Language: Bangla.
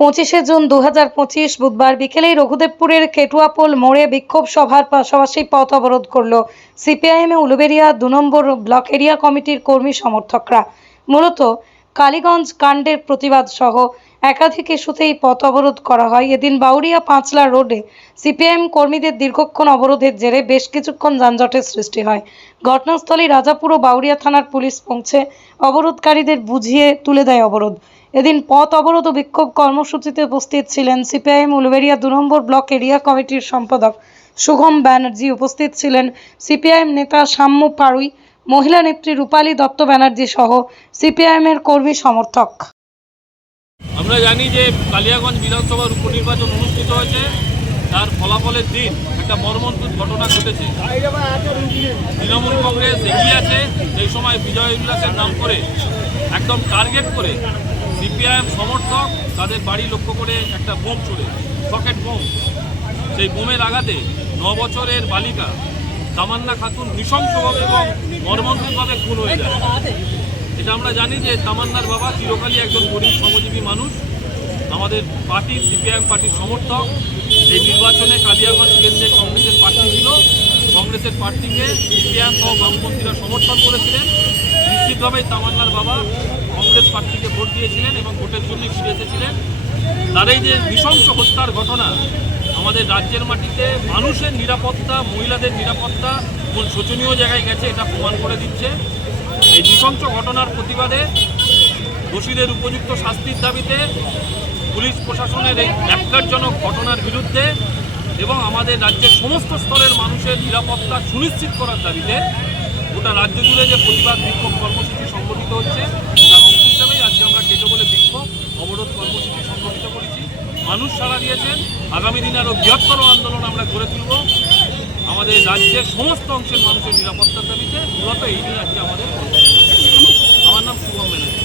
পঁচিশে জুন দু বুধবার বিকেলেই রঘুদেবপুরের কেটুয়াপোল মোড়ে বিক্ষোভ সভার পাশাপাশি পথ অবরোধ করল। সিপিআইএম উলুবেরিয়া দু নম্বর ব্লক এরিয়া কমিটির কর্মী সমর্থকরা। মূলত কালীগঞ্জ কাণ্ডের প্রতিবাদ সহ একাধিক ইস্যুতেই পথ অবরোধ করা হয়। এদিন বাউরিয়া পাঁচলা রোডে সিপিআইএম কর্মীদের দীর্ঘক্ষণ অবরোধের জেরে বেশ কিছুক্ষণ যানজটের সৃষ্টি হয়। ঘটনাস্থলে রাজাপুর ও বাউরিয়া থানার পুলিশ পৌঁছে অবরোধকারীদের বুঝিয়ে তুলে দেয় অবরোধ। এদিন পথ অবরোধ ও বিক্ষোভ কর্মসূচিতে উপস্থিত ছিলেন সিপিআইএম উলুবেরিয়া দু নম্বর ব্লক এরিয়া কমিটির সম্পাদক শুভম ব্যানার্জি। উপস্থিত ছিলেন সিপিআইএম নেতা সাম্য পাড়ুই মহিলা নেত্রী রূপালী দত্ত ব্যানার্জি সহ সিপিআইএমের কর্মী সমর্থক। আমরা জানি যে কালিয়াগঞ্জ বিধানসভার উপনির্বাচন অনুষ্ঠিত হয়েছে। তার ফলাফলের দিন একটা মর্মন্তুদ ঘটনা ঘটেছে। তৃণমূল কংগ্রেস এগিয়ে আছে, সেই সময় বিজয় উল্লাসের নাম করে, একদম টার্গেট করে সিপিআইএম সমর্থক তাদের বাড়ি লক্ষ্য করে একটা বোম ছুড়ে, সকেট বোম। সেই বোমের আঘাতে ন বছরের বালিকা, তামান্না খাতুন নৃশংসভাবে এবং মর্মন্তুদভাবে খুন হয়ে যায়। এটা আমরা জানি যে তামান্নার বাবা চিরকালই একজন গরিব শ্রমজীবী মানুষ। আমাদের পার্টি, সিপিআইএম পার্টির সমর্থক। এই নির্বাচনে কালিয়াগঞ্জ কেন্দ্রে কংগ্রেসের প্রার্থী ছিল। কংগ্রেসের প্রার্থীকে সিপিআইএম সহ বামপন্থীরা সমর্থন করেছিলেন। নিশ্চিতভাবেই তামান্নার বাবা কংগ্রেস প্রার্থীকে ভোট দিয়েছিলেন এবং ভোটের জন্য ফিরে এসেছিলেন। তার এই যে নৃশংস হত্যার ঘটনা, আমাদের রাজ্যের মাটিতে মানুষের নিরাপত্তা, মহিলাদের নিরাপত্তা কোন শোচনীয় জায়গায় গেছে, এটা প্রমাণ করে দিচ্ছে। এই নৃশংস ঘটনার প্রতিবাদে দোষীদের উপযুক্ত শাস্তির দাবিতে পুলিশ প্রশাসনের এই ন্যাক্কারজনক ঘটনার বিরুদ্ধে এবং আমাদের রাজ্যের সমস্ত স্তরের মানুষের নিরাপত্তা সুনিশ্চিত করার দাবিতে গোটা রাজ্য জুড়ে যে প্রতিবাদ বিক্ষোভ কর্মসূচি সংগঠিত হচ্ছে, তার অংশ হিসাবেই আজকে আমরা কেটে বলে বিক্ষোভ, অবরোধ কর্মসূচি সংগঠিত করেছি। মানুষ সাড়া দিয়েছেন, আগামী দিনে আরও বৃহত্তর আন্দোলন আমরা গড়ে তুলব। আমাদের রাজ্যের সমস্ত অংশের মানুষের নিরাপত্তার দাবিতে মূলত এই নিয়ে আজকে আমাদের কর্মসূচি। আমার নাম শুভম ব্যানার্জি